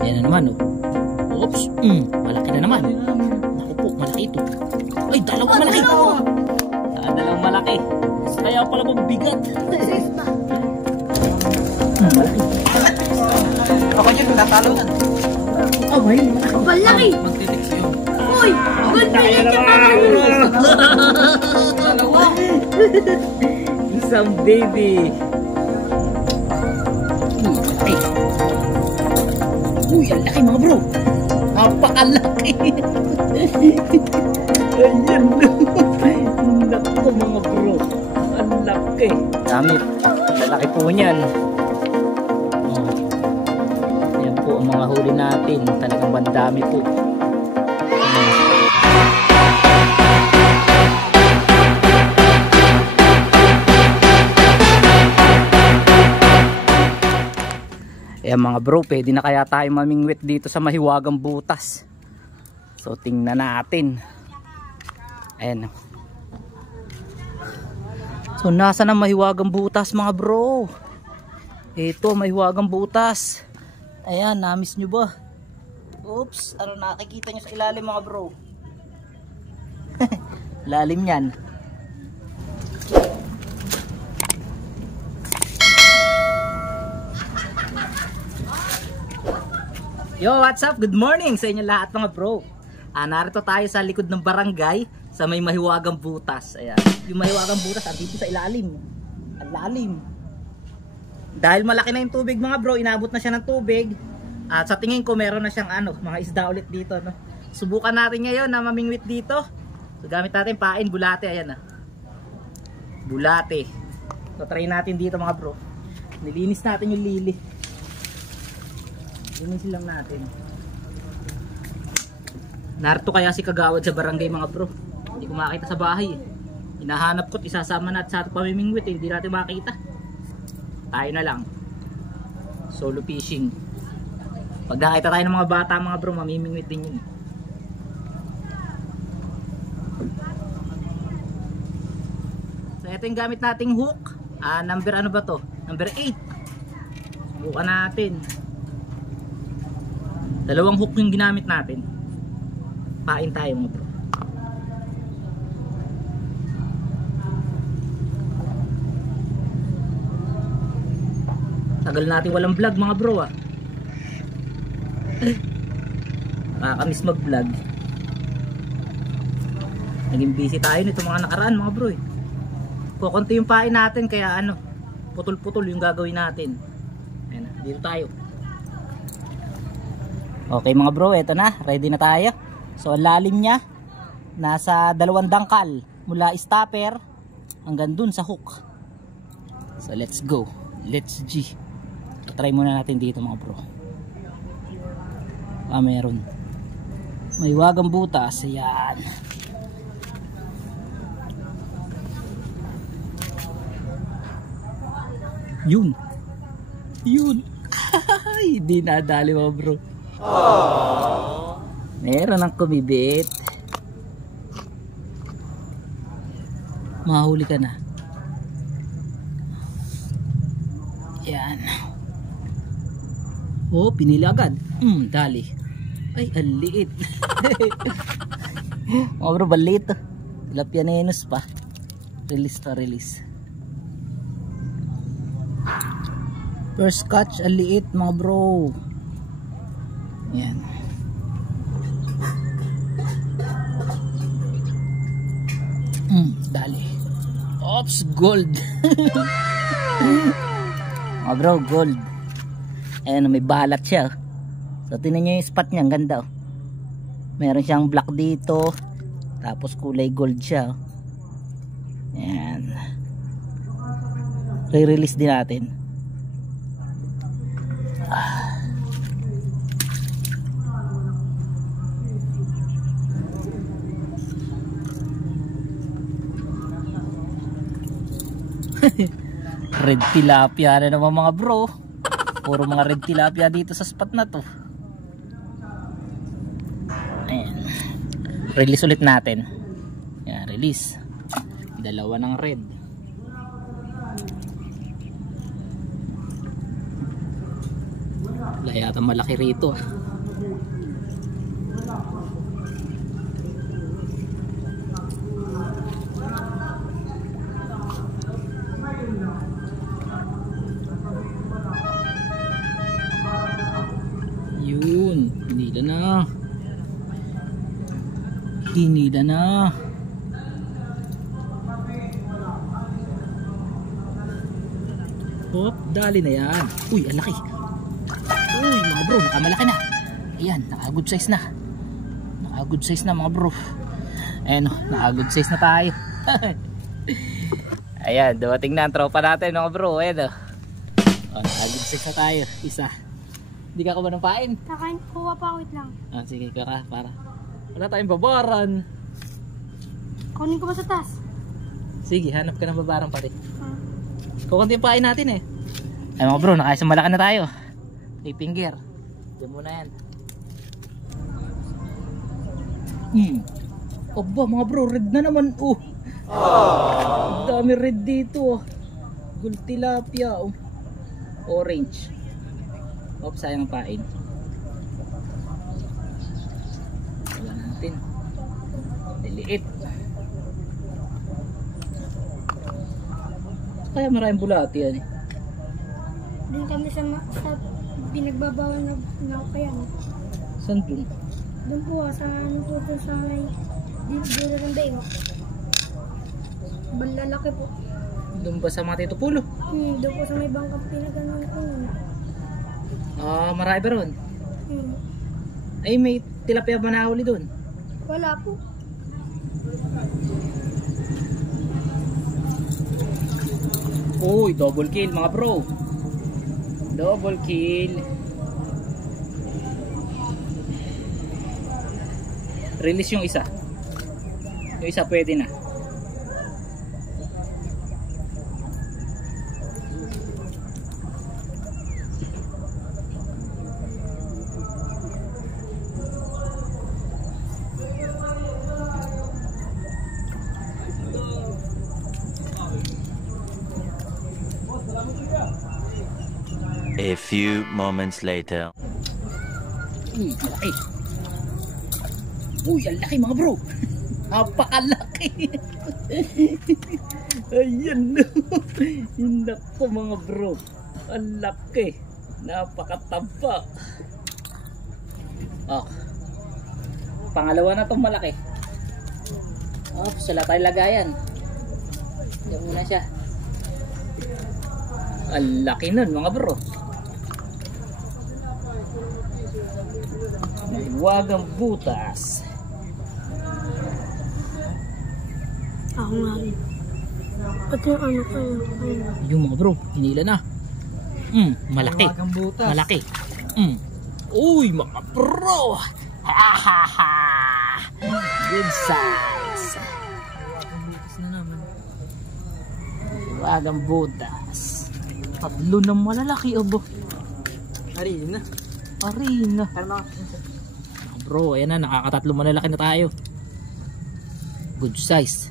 Ayan na naman, oh. Oops, malaki na naman. Naku po, malaki ito. Ay, dalawang malaki ito. Dalawang malaki. Kaya pala mabigat. Malaki. Ako dyan, natalo na. Oh, may Malaki! Magtitix yun. Uy! Good na yan yung Dalawa. isang baby. Ay. Uy, ang laki mga bro. Napakalaki. Ayan. Naku mga bro. Ang laki. Dami. Lalaki po niyan. Ayan po ang mga huli natin. Talagang bandami po. Ayan mga bro, pwede na kaya tayo mamingwit dito sa Mahiwagang Butas. So tingnan natin. Ayan. So nasa na Mahiwagang Butas mga bro? Ito Mahiwagang Butas. Ayan, na-miss nyo ba? Oops, ano nakikita nyo sa ilalim mga bro? Lalim yan. Yo, what's up? Good morning sa inyo lahat mga bro. Narito tayo sa likod ng barangay sa may Mahiwagang Butas. Ayan. Yung Mahiwagang Butas dito sa ilalim. Ang lalim. Dahil malaki na yung tubig mga bro, inabot na siya ng tubig. At sa tingin ko meron na siyang mga isda ulit dito, no. Subukan natin ngayon na mamingwit dito. So gamit natin pain, bulate, ayan na. Bulate. So try natin dito mga bro. Nilinis natin yung lili. Linisin lang natin. Narito kaya si Kagawad sa barangay mga bro. Hindi ko makita sa bahay. Hinahanap ko at isasama natin sa ating pamimingwit. Hindi natin makita. Tayo na lang. Solo fishing. Pag nakita tayo ng mga bata mga bro, mamimingwit din yun. So ito yung gamit nating hook. Number ano ba to? Number 8. Subukan natin. Dalawang hook yung ginamit natin. Pain tayo mga bro. Tagal natin walang vlog mga bro ah. Nakakamiss mag vlog. Naging busy tayo nito mga nakaraan mga bro eh. Kukunti yung pain natin kaya putol-putol yung gagawin natin. Ayan na, dito tayo. Okay mga bro, eto na, ready na tayo. So ang lalim niya nasa 2 dangkal mula stopper hanggang dun sa hook. So let's go, let's G. So, try muna natin dito mga bro. Meron Mahiwagang Butas, ayan. Yun hindi nadali mga bro. Meron ang kumibit. Mahuli ka na. Yan. Oh, pinili agad. Dali. Ay, ang liit. Mga bro, balit. Tilapia nenus pa. Release to release. First catch, ang liit mga bro. Yan. Dali. Ops, gold. Mga bro, gold. Ayan, may balat siya. So tingnan nyo yung spot niya, ang ganda. Meron siyang black dito. Tapos kulay gold siya. Ayan. Re-release din natin. Red tilapia na naman mga bro. Puro mga red tilapia dito sa spot na to. Ayan. Release ulit natin. Ayan, release. Dalawa ng red. Wala yata malaki rito. Yun, hinila na. Hinila na. Hop, dali na yan. Uy, ang laki. Uy, mga bro, nakamalaki na. Ayan, naka-good size na. Naka-good size na mga bro. Ayan, naka-good size na tayo. Ayan, dumating na ang tropa natin mga bro. Ayan, naka-good size na tayo. Isa. Hindi ka ba ng pain? Kakain, kuha pa, wait lang. Sige, kaka, para. Wala tayong babaran. Kunin ko ba sa taas? Sige, hanap ka ng babaran pare. Kukunti yung pain natin eh. Ay mga bro, nakaisang malaki na tayo. 3 finger. Diyan muna yan. Aba mga bro, red na naman. Ang dami red dito. Gold tilapia. Orange. Oops, sayang ang pain. Wala natin. Diliit. Kaya maraming bulati yan eh. Doon kami sa pinagbabawal na kaya. Saan dun? Doon po, sa ano po doon sa may dito ng dayo. Banlalaki po. Doon ba sa mga Tito Pulo? Doon po sa may bangkang pinaganon ko. Marami ba ron? Hmm. Ay, may tilapia ba nahuli doon? Wala po. Uy, double kill mga bro. Double kill. Release yung isa. Yung isa pwede na. A few moments later. Uy, malaki. Uy, ang laki mga bro. Napakalaki. Ayan. Nako mga bro. Ang laki. Napakataba. Pangalawa na itong malaki. Sala tayo lagayan. Diyan muna siya. Ang laki nun mga bro. Mahiwagang butas. Ako nga rin. At yung ano kayo. Yung mga bro, hinila na. Malaki. Mahiwagang butas. Malaki. Uy mga bro. Hahaha. Good size. Butas na naman. Mahiwagang butas. Tatlo na malalaki abo. Arina. Arina. Bro, ayan na, nakakatatlo malalaki na tayo. Good size.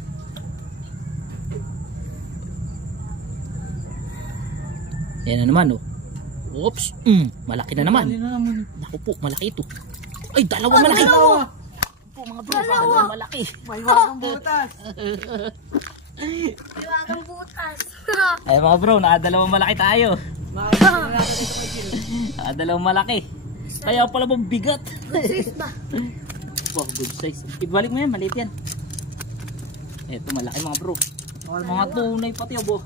Ayan na naman Oops, malaki na naman. Naku po, malaki ito. Ay, dalawa malaki. Dalawa po mga bro, dalawa malaki. Mahiwagang butas. Iwagang butas. Ay mga bro, nakadalawang malaki tayo. Nakadalawang malaki. Kaya pala bang bigat. Good size ba? Wow, good size. Ibalik mo yan, maliit yan. Eto, malaki mga bro. Mga tunay pati abo.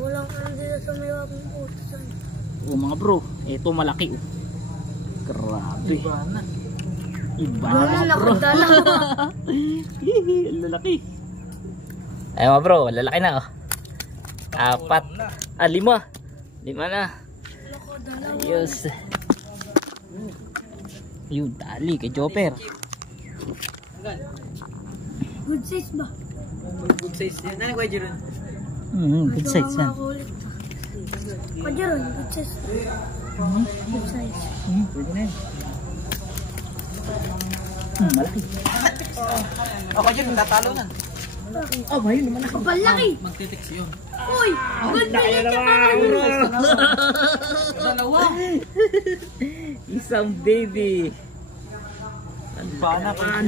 Walang ano dito sa may iwagang butas. Mga bro, eto malaki Grabe. Iba na mga bro. Ang lalaki. Ay mga bro, lalaki na 4. 5. 5 na. Ayos. Yun, tali kay Chopper. Good size ba? Good size yan. Ano kwa Jeron? Good size yan. Pajaron, good size. Good size. Pwede na yan. Malaki. Ako dyan, tatalo na. Ayun naman ako. Kapal laki. Magtitext yun. Uy, good na yan yung Dalawa. Isang baby. Bana pa.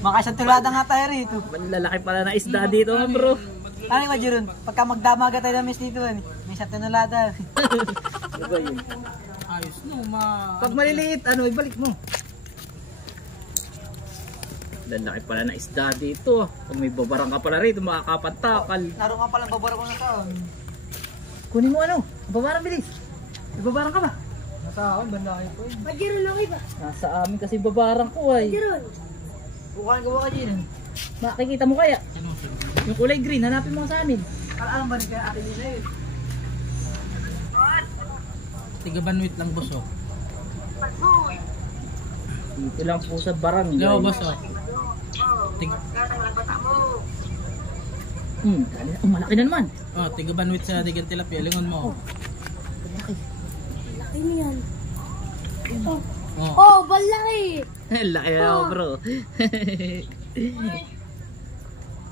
Maka isang tulada nga tayo rito. Malalaki pala na isda dito mga bro. Ano yung Jeron? Pagka magdamaga tayo ng miss dito, may isang tulada. Diba yun? Ayos no, Pag maliliit, ano, ibalik mo. Lalaki pala na isda dito. Kung may babarang ka pala rito, makakapantakal. Laro nga palang babara ko na taon. Kunin mo ano? Babarang bilis. May babarang ka ba? Nasa akin, bandaki ko yun. Pajeron lang iba. Nasa amin kasi babarang ko ay. Pajeron. Bukan gawa ka Jeron. Makikita mo kaya? Yung kulay green, hanapin mo sa amin. Alam ba kaya atin nila yun? Tiga banwit lang boss oh. Dito lang po sa barangay. Yo boss oh. Malaki na naman. Oh, tiga banwit sa digan tilapia, lingon mo. Malaki. Laki niyan. Oh. Oh, balaki. Laki na bro.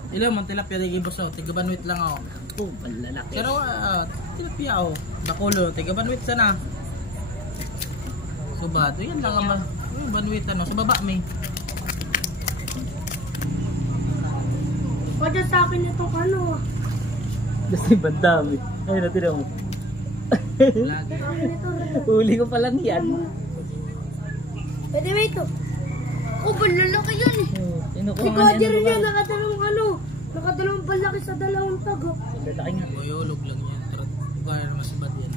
Ilaw man tilapia digan boss oh, tiga banwit lang oh. Oh, malalaki. Pero tilapia oh. Bakulo, tiga banwit sana. Subato, yan lang naman. Banwit ano, sa baba may. Pwede sa akin itong ano. Kasi bandami. Ay, natira mo. Lagi. Sa akin ito. Uli ko pa lang yan. Pwede ba ito? Oh, balalaki yan eh. Kinukuha Si nga Kajer niya. niya, nakadalawang ano. Nakadalawang balaki sa dalawang tago. Lalaki nga. Boyolog lang yan. Pero kaya naman sa bad yan.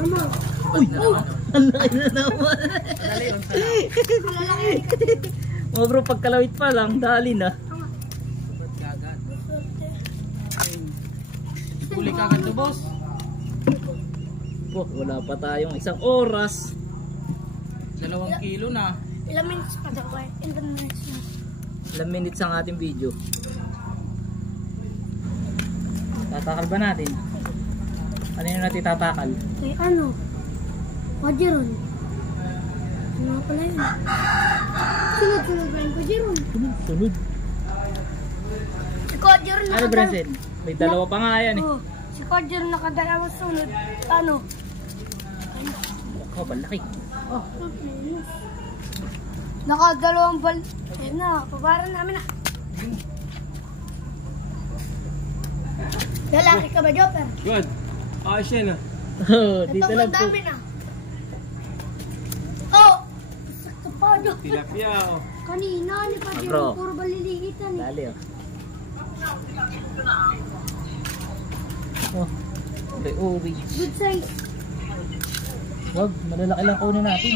Ano naman? Bad na naman. Ang laki na naman. Madali lang sa Malalaki. Mga bro, pagkalawit pa lang, dali na. bad kagad. Huli kagad to boss. Po, wala pa tayong isang oras. 2 kilo na. Ilang minutes pa daw eh. Ilang minutes na. Ilang minutes ang ating video. Tatakal ba natin? Ano yung natin tatakal? Kay ano? Kajeron. Ano nga pala yun? Sunod-sunod ba yung Kajeron? Sunod. Si Kajeron Ano Branson? May dalawa pa nga yan eh. Oh, si Kajeron nakadalawang sunod. Ano? Oh, malaki. Oh, nakadalawang bal... Ayun na, pabaran namin na. Lalaki ka ba, Jopper? Good. Ayos yan ah. Oh, dito Ito lang ang po. dami na. Oh! Sakto pa, Jopper. Tilapia oh. Kanina, ni bro. Kajeron, puro baliligitan eh. Dali oh. Oh, may orange. Good size. Wag, malalaki lang kunin natin.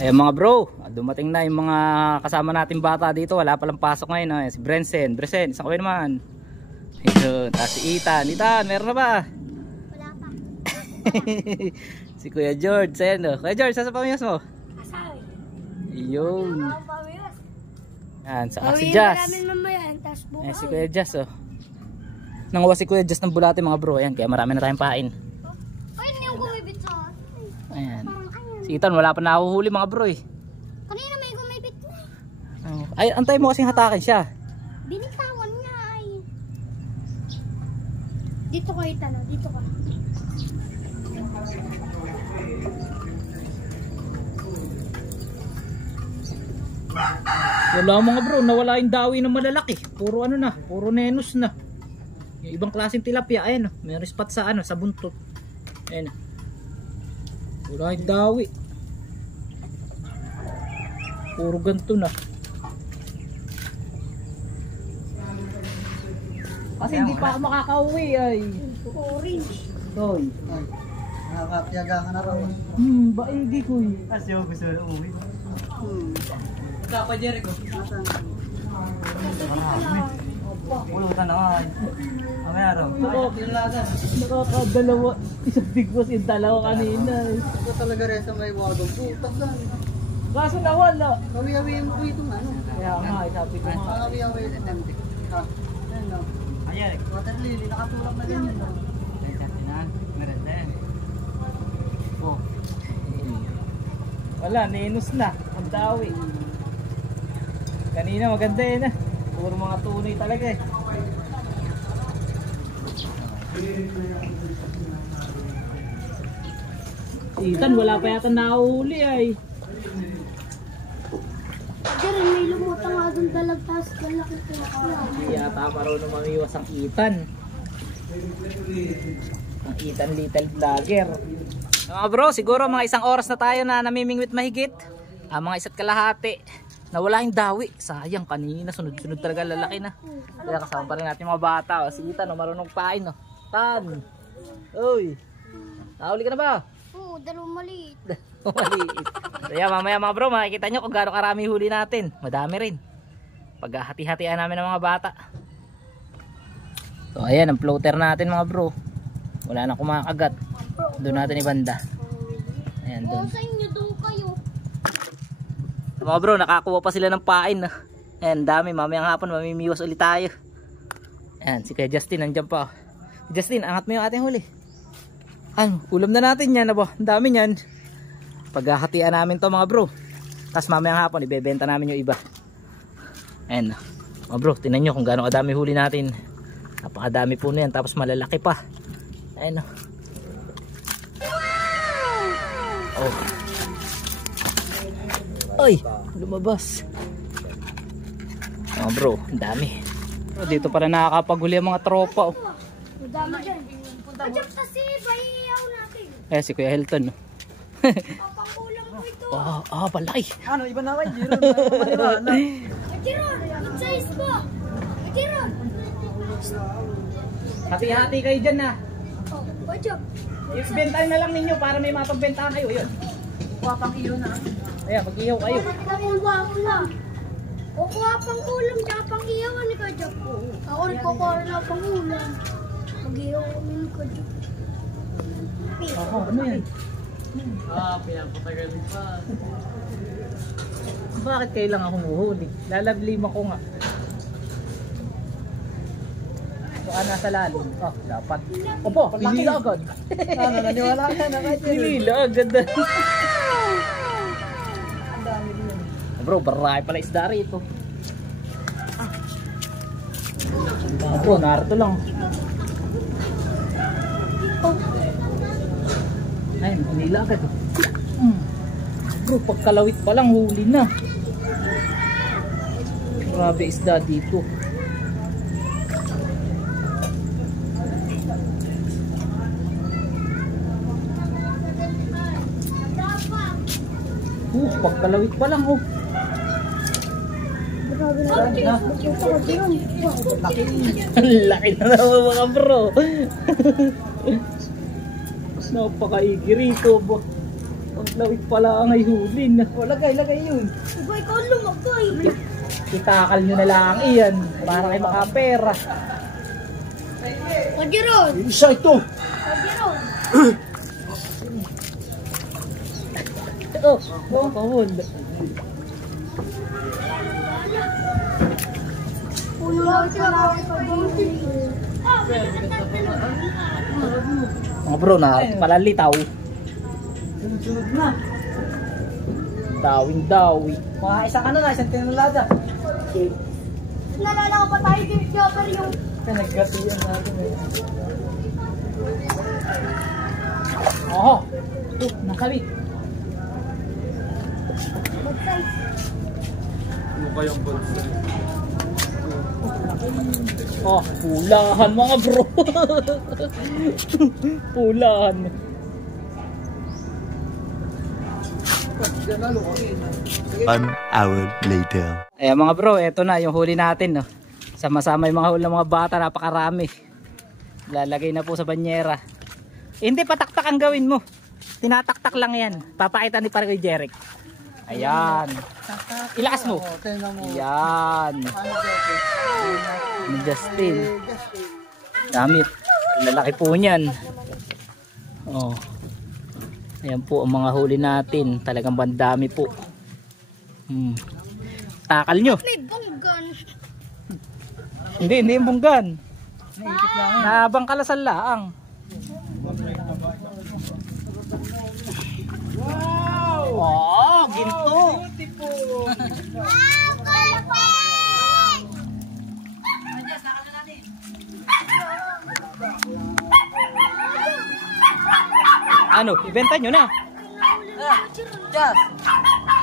Ayan mga bro, dumating na yung mga kasama natin bata dito. Wala palang pasok ngayon. Si Branson, isang kawin naman. Ito, tapos si Ethan, meron na ba? Wala pa. Si Kuya George, ayan o. Kuya George, saan sa pamiyos mo? Asawi. Iyon. Ako pamiwas. Yan, saka si Bawiin Jazz. pa namin mamaya, tapos Ayan bukas. si Kuya Jazz oh. Nangawa si Kuya Jazz ng bulate mga bro. Ayan, kaya marami na tayong pain. Ay, hindi yung gumibit sa akin. Ayan. Parang ayan. Si Ethan, wala pa nahuhuli mga bro eh. Kanina may gumibit na. Oh. Ay, antay mo kasing hatakin siya. Binitawan niya ay. Dito ka Ethan, dito ka. Wala mga bro, nawala yung dawi ng malalaki. Puro ano na, puro nenos na. Yung ibang klaseng tilapia, ayan oh. May spot sa ano, sa buntot. Ayan. Wala yung dawi. Puro ganto na. Kasi hindi pa ako makakauwi ay. Orange. Toy. Nakakapiyaga ka na raw. Baigi ko eh. Kasi yung gusto na umuwi. Kapa Jericho. Pulutan na nga. Mamaya raw. Nakakadalawa. Isang bigwas yung dalawa kanina eh. Ito talaga rin sa may wagang putas lang. Kaso nawala. Kawi-awi mo ito ano. Kaya nga, sabi ko nga. Kawi-awi ito. Ha. Ayan no. Ayan. Water lily. Nakatulak na ganyan no. Ayan sa tinan. Meron din. Oh. Wala, nenos na. Ang dawi. Kanina maganda yun ah. Puro mga tunay talaga eh. Ethan, wala pa yata nahuli ay. Jeron, may lumutang nga doon dalag tapos malaki tilapia. Hindi yata marunong mamiwas ang Ethan. Ang Ethan little vlogger. Mga bro, siguro mga 1 oras na tayo na namimingwit mahigit. Mga 1 kalahati. Nawala yung dawi. Sayang, kanina sunod-sunod talaga, lalaki na. Kaya kasama pa rin natin mga bata. O, si Ethan, marunong pain. O. Tan! Uy! Nahuli ka na ba? Oo, dalawang maliit. Maliit. Kaya mamaya mga bro, makikita nyo kung gaano karami huli natin. Madami rin. Paghahati-hatian namin ng mga bata. So ayan, ang floater natin mga bro. Wala na kumakagat. Doon natin ibanda. Ayan, doon. Sa inyo doon kayo. So, mga bro, nakakuha pa sila ng pain. Ayan, dami. Mamayang hapon, mamimiwas ulit tayo. Ayan, si Kuya Justin, nandiyan pa. Justin, angat mo yung ating huli. Ano, ulam na natin yan. Aba, ang dami yan. Paghahatian namin to mga bro. Tapos mamayang hapon ibebenta namin yung iba. Ayan mga bro, tingnan nyo kung gaano kadami huli natin. Napakadami po na yan. Tapos malalaki pa. Ayan oh. Ay, lumabas. Mga bro, ang dami. Dito para nakakapaghuli ang mga tropa. Madami dyan. Adjap na si Bayiyaw natin. Eh, si Kuya Hilton. Papangulang ko ito. Balaki. Ano, iba na ba? Jeron, maniwala. Jeron, mag-size po. Jeron. Hati-hati kayo dyan na. Oh, adjap. Ibentahin na lang ninyo para may mapagbentahan kayo. Yun. Wapang iyo na. Ayan, mag-ihaw kayo. Kukuha ko lang. Kukuha pang ulam tsaka pang iyawan ni Kajap. Ako rin kukuha na pang ulam. Mag-iyaw kami ni Kajap. Ano yan? Pinapatagal pa. Bakit kailangan akong uhuli? Lalablima ko nga. Baka nasa lalim. Dapat. Opo, pinila agad. Ano, naniwala ka na kahit yun. Pinila agad. Bro, baray pala isda rito. Bro, narito lang. Ayun, pinila agad. Bro, pagkalawit pa lang, huli na. Grabe isda dito. Pagkalawit pa lang, oh. Laki na. Laki na naman mga bro. Napakaigi rito ba. Pagkalawit pala ang ay huli na. Lagay yun. Iba ikaw lumagay. Itakal nyo na lang iyan para kayo makapera. Kajiron. Isa ito. Kajiron. Kahul. Puno lang sila. Mga bro, na palalitaw. Sunod na. Dawing-dawi. Mga isang isang tinulada. Nalala ko pa tayo din pero yung Nagkatiyan natin eh. Oho. Nakabit. mag-size. Ano kayong bulsa? Pulahan mga bro. Pulahan. Diyan na, lumakin. 1 hour later. Ayan mga bro, eto na yung huli natin, no. Sama-sama yung mga huli ng mga bata, napakarami. Lalagay na po sa banyera. Hindi, pataktak ang gawin mo. Tinataktak lang yan. Papakita ni Parang Jeric. Ayan. Ilakas mo. Ayan. Ni Justin. Damit. Lalaki po niyan. Oh. Ayan po ang mga huli natin. Talagang bandami po. Takal nyo. May bonggan. Hindi yung bunggan. Nabang kalasan laang. Wow! Oh, ginto. Wow, kalapang! Ano, ibenta nyo na. Just.